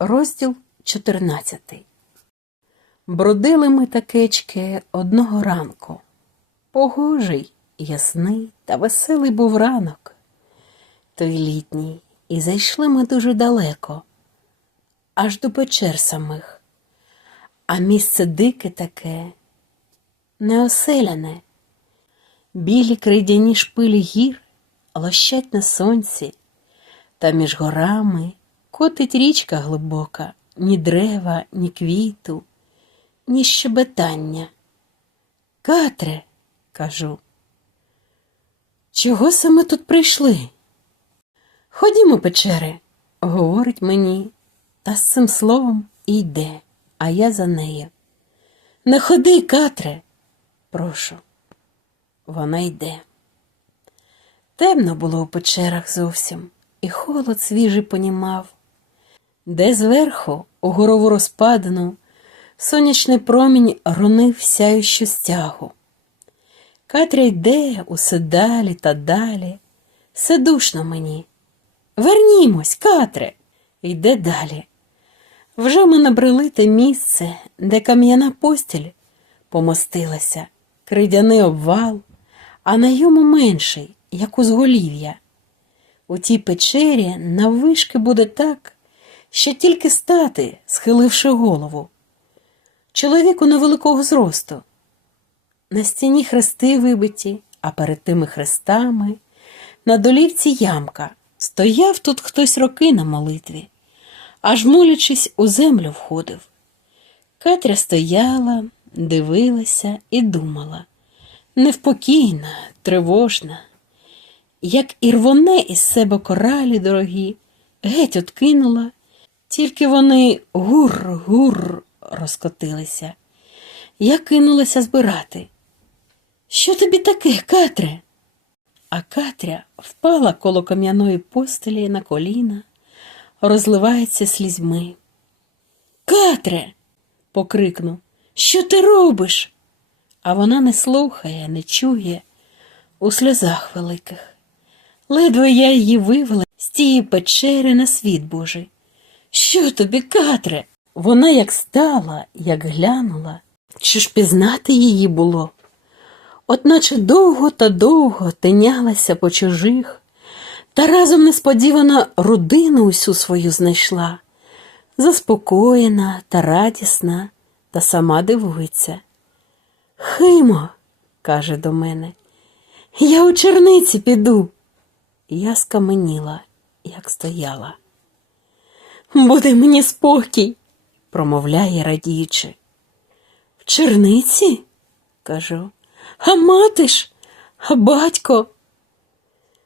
Розділ 14 Бродили ми такечки одного ранку. Погожий, ясний та веселий був ранок. Той літній, і зайшли ми дуже далеко, аж до печер самих. А місце дике таке, неоселяне. Білі крейдяні шпилі гір лощать на сонці, та між горами котить річка глибока, ні дерева, ні квіту, ні щебетання. Катре, кажу, чого саме тут прийшли? Ходімо, печери, говорить мені, та з цим словом і йде, а я за нею. Не ходи, Катре, прошу. Вона йде. Темно було у печерах зовсім, і холод свіжий понімав. Де зверху, у горову розпадину, сонячний промінь ронив сяючу стягу. Катря йде усе далі та далі, все душно мені. Вернімось, Катре, йде далі. Вже ми набрели те місце, де кам'яна постіль помостилася, кридяний обвал, а на йому менший, як узголів'я. У тій печері наввишки буде так, що тільки стати, схиливши голову. Чоловіку невеликого зросту. На стіні хрести вибиті, а перед тими хрестами на долівці ямка. Стояв тут хтось роки на молитві, аж молячись у землю входив. Катря стояла, дивилася і думала невпокійна, тривожна, як і із себе коралі дорогі, геть откинула, тільки вони гур-гур розкотилися. Я кинулася збирати. Що тобі таке, Катре? А Катря впала коло кам'яної постелі на коліна, розливається слізьми. Катре, покрикну, що ти робиш? А вона не слухає, не чує у сльозах великих. Ледве я її вивела з тієї печери на світ Божий. Що тобі, Катре? Вона як стала, як глянула, чи ж пізнати її було? От наче довго та довго тинялася по чужих, та разом несподівано родину усю свою знайшла, заспокоєна та радісна, та сама дивується. Химо, каже до мене, я у черниці піду. Я скаменіла, як стояла. Буде мені спокій, промовляє радіючи. В черниці? кажу. А мати ж, а батько.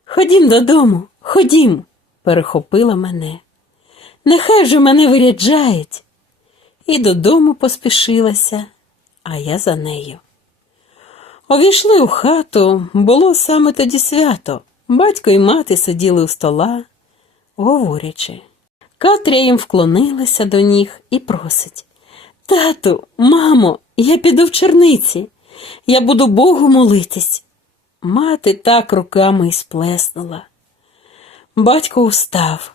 Ходім додому, ходім, перехопила мене. Нехай же мене виряджають. І додому поспішилася, а я за нею. Увійшли у хату, було саме тоді свято. Батько і мати сиділи у стола, говорячи. Катря їм вклонилася до ніг і просить Тату, мамо, я піду в черниці. Я буду Богу молитись. Мати так руками й сплеснула. Батько устав.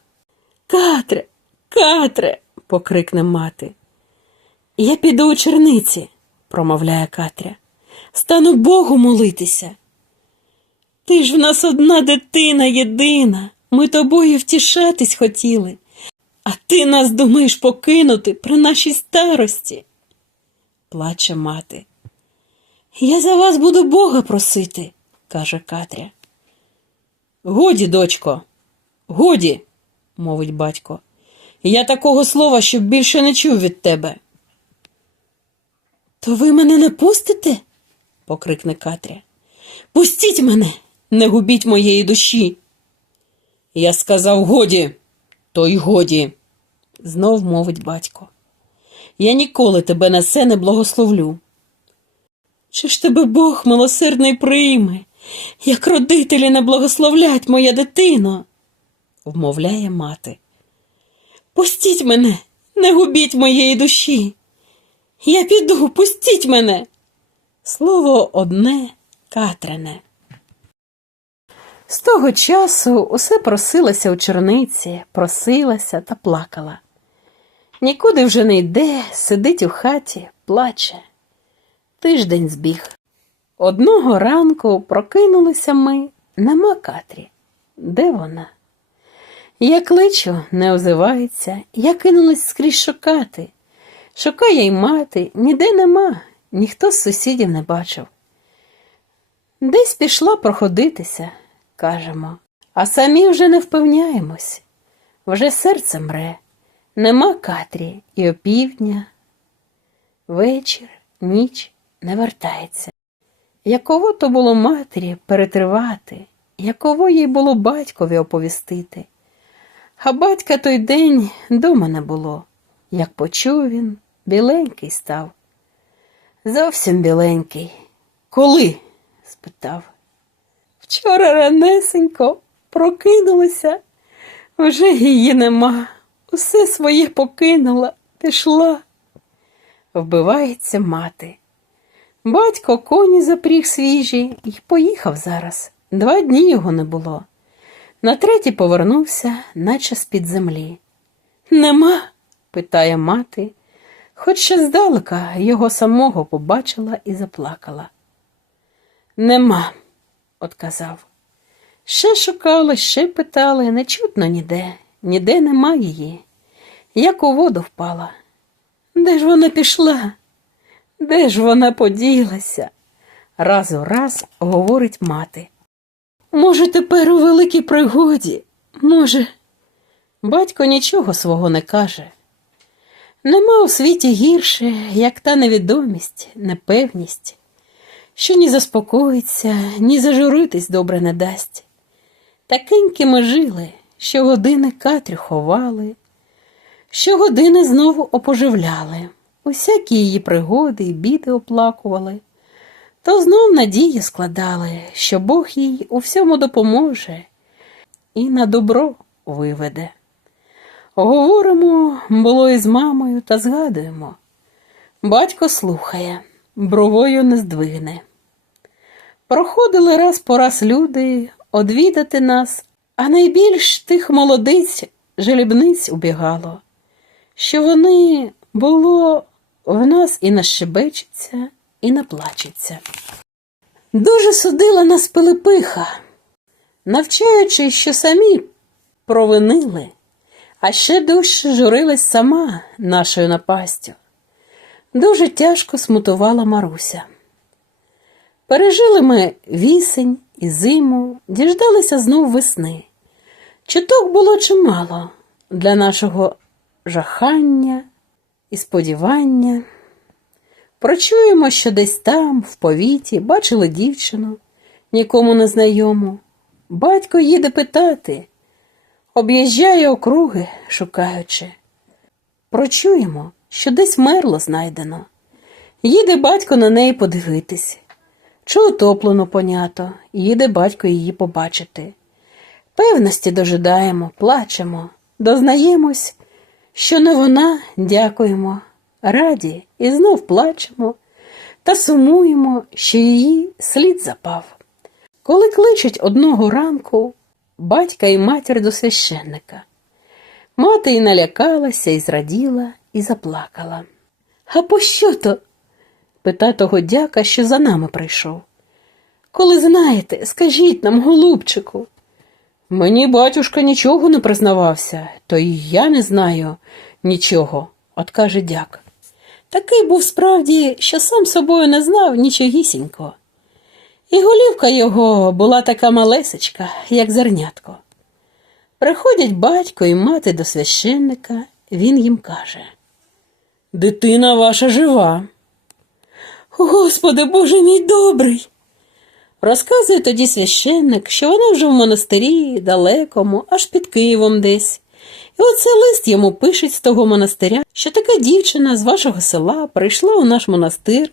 Катре, Катре, покрикне мати. Я піду у черниці, промовляє Катря. Стану Богу молитися. Ти ж в нас одна дитина єдина. Ми тобою втішатись хотіли, а ти нас думаєш покинути при нашій старості, плаче мати. Я за вас буду Бога просити, каже Катря. Годі, дочко, годі, мовить батько. Я такого слова, щоб більше не чув від тебе. То ви мене не пустите? покрикне Катря. Пустіть мене, не губіть моєї душі. Я сказав годі, то й годі, знов мовить батько. Я ніколи тебе на це не благословлю. Чи ж тебе Бог милосердний прийме, як родителі не благословлять моя дитино, вмовляє мати. Пустіть мене, не губіть моєї душі. Я піду, пустіть мене. Слово одне Катрине. З того часу усе просилася у черниці, просилася та плакала. Нікуди вже не йде, сидить у хаті, плаче. Тиждень збіг. Одного ранку прокинулися ми, нема Катрі. Де вона? Я кличу, не озивається, я кинулась скрізь шукати. Шукає й мати, ніде нема, ніхто з сусідів не бачив. Десь пішла проходитися, кажемо, а самі вже не впевняємось. Вже серце мре, нема Катрі і опівдня. Вечір, ніч не вертається. Яково то було матері перетривати, яково їй було батькові оповістити. А батька той день дома не було. Як почув він, біленький став. Зовсім біленький. Коли? спитав. Вчора ранесенько прокинулася, вже її нема. Усе своє покинула, пішла. Вбивається мати. Батько коні запріг свіжі і поїхав зараз. Два дні його не було. На третій повернувся, наче з-під землі. Нема? питає мати, хоч ще здалека його самого побачила і заплакала. Нема, отказав. Ще шукали, ще питали, не чутно ніде, ніде нема її. Як у воду впала. Де ж вона пішла? Де ж вона поділася? Раз у раз говорить мати. Може, тепер у великій пригоді, може. Батько нічого свого не каже. Нема у світі гірше, як та невідомість, непевність, що ні заспокоїться, ні зажуритись добре не дасть. Такенькі ми жили, що години Катрю ховали, що години знову опоживляли, усякі її пригоди і біди оплакували, то знов надії складали, що Бог їй у всьому допоможе і на добро виведе. Говоримо, було із мамою та згадуємо. Батько слухає, бровою не здвигне. Проходили раз по раз люди одвідати нас, а найбільш тих молодиць жалібниць убігало, що вони, було, в нас і нащебечеться, і наплачеться. Дуже судила нас Пилипиха, навчаючи, що самі провинили, а ще дужче журилась сама нашою напастю. Дуже тяжко смутувала Маруся. Пережили ми вісень і зиму, діждалися знов весни. Чуток було чимало для нашого жахання і сподівання. Прочуємо, що десь там, в повіті, бачили дівчину, нікому не знайому. Батько їде питати, об'їжджає округи, шукаючи. Прочуємо, що десь мерло знайдено. Їде батько на неї подивитись. Чи утоплено понято, їде батько її побачити. Певності дожидаємо, плачемо, дознаємось, що не вона, дякуємо, раді і знов плачемо та сумуємо, що її слід запав. Коли кличуть одного ранку батька і матір до священника. Мати і налякалася, і зраділа, і заплакала. А пощо то? пита того дяка, що за нами прийшов. Коли знаєте, скажіть нам, голубчику. Мені батюшка нічого не признавався, то й я не знаю нічого, откаже дяк. Такий був справді, що сам собою не знав нічогісінько. І голівка його була така малесечка, як зернятко. Приходять батько і мати до священника, він їм каже Дитина ваша жива. Господи, Боже мій добрий. Розказує тоді священник, що вона вже в монастирі далекому, аж під Києвом десь. І оце лист йому пишуть з того монастиря, що така дівчина з вашого села прийшла у наш монастир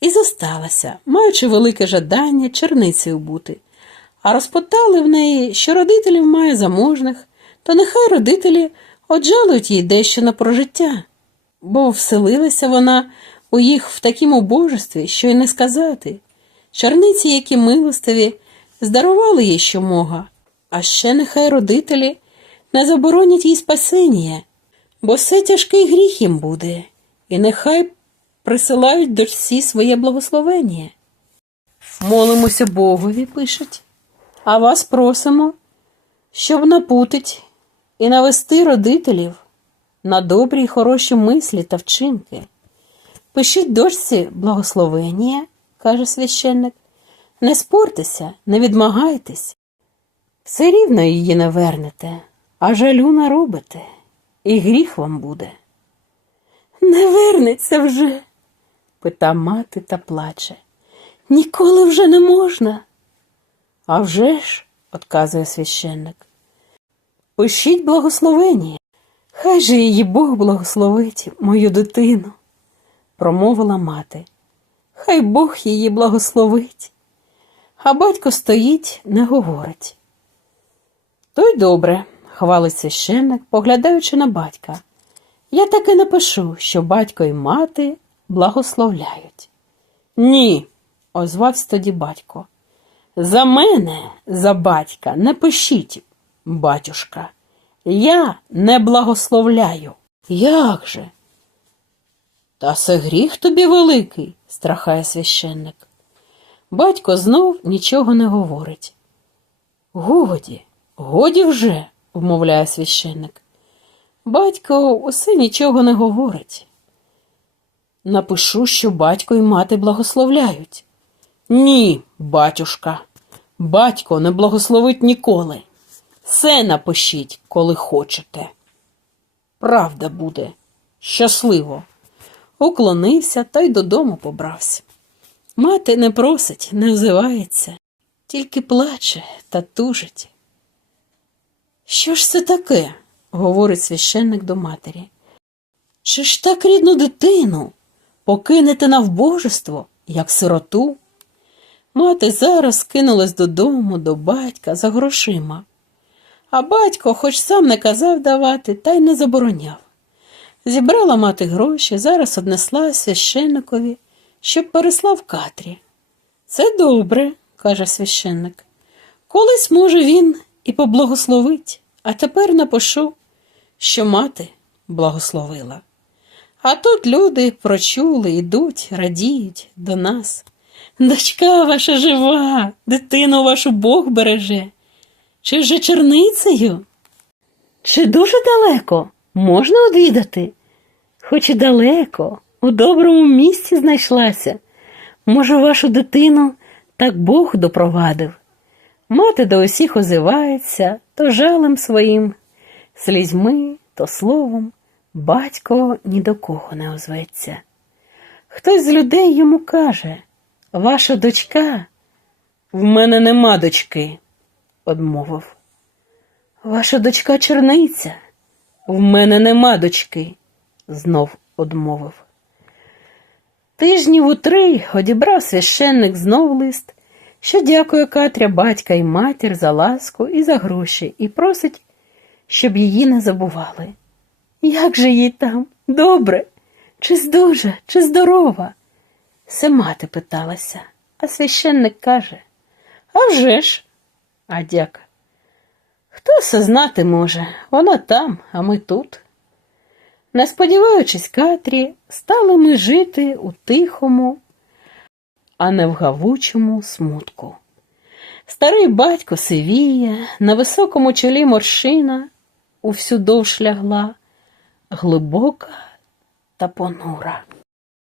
і зосталася, маючи велике жадання черницею бути. А розпитали в неї, що родителів має заможних, то нехай родителі оджалують їй дещо на прожиття, бо вселилася вона у їх в такім убожестві, що й не сказати. Черниці, які милостиві, здарували їй щомога, а ще нехай родителі не заборонять їй спасіння. бо це тяжкий гріх їм буде, і нехай присилають дочці своє благословення. Молимося Богові, пишуть, а вас просимо, щоб напутить і навести родителів на добрі й хороші мислі та вчинки. Пишіть дочці благословення, каже священник, не спортеся, не відмагайтесь. Все рівно її не вернете, а жалю наробите, і гріх вам буде. Не вернеться вже, пита мати та плаче. Ніколи вже не можна. А вже ж, отказує священник. Пишіть благословення. Хай же її Бог благословить, мою дитину, промовила мати. Хай Бог її благословить. А батько стоїть, не говорить. То й добре, хвалить священник, поглядаючи на батька. Я таки напишу, що батько і мати благословляють. Ні, озвався тоді батько. За мене, за батька, не пишіть, батюшка. Я не благословляю. Як же? Та це гріх тобі великий, страхає священник. Батько знов нічого не говорить. Годі, годі вже, вмовляє священник. Батько усе нічого не говорить. Напишу, що батько і мати благословляють. Ні, батюшка, батько не благословить ніколи. Все напишіть, коли хочете. Правда буде. Щасливо. Уклонився та й додому побрався. Мати не просить, не взивається, тільки плаче та тужить. Що ж це таке? говорить священник до матері. Чи ж так рідну дитину покинете на вбожество, як сироту? Мати зараз кинулась додому до батька за грошима. А батько, хоч сам не казав давати, та й не забороняв. Зібрала мати гроші, зараз однесла священникові, щоб переслав Катрі. Це добре, каже священник. Колись, може, він і поблагословить, а тепер напишу, що мати благословила. А тут люди прочули, йдуть, радіють до нас. Дочка ваша жива, дитину вашу Бог береже. Чи вже черницею? Чи дуже далеко можна одвідати? Хоч і далеко, у доброму місці знайшлася. Може, вашу дитину так Бог допровадив. Мати до усіх озивається то жалем своїм, слізьми, то словом, батько ні до кого не озветься. Хтось з людей йому каже Ваша дочка? В мене нема дочки одмовив. Ваша дочка черниця? В мене нема дочки, знов одмовив. Тижнів у три одібрав священник знов лист, що дякує Катря батька і матір за ласку і за гроші, і просить, щоб її не забували. Як же їй там? Добре, чи здужа, чи здорова? Се мати питалася, а священник каже «А вже ж, а дяка. Хто все знати може, вона там, а ми тут. Не сподіваючись Катрі, стали ми жити у тихому, а не в гавучому смутку. Старий батько сивіє, на високому чолі морщина у всю довж лягла, глибока та понура.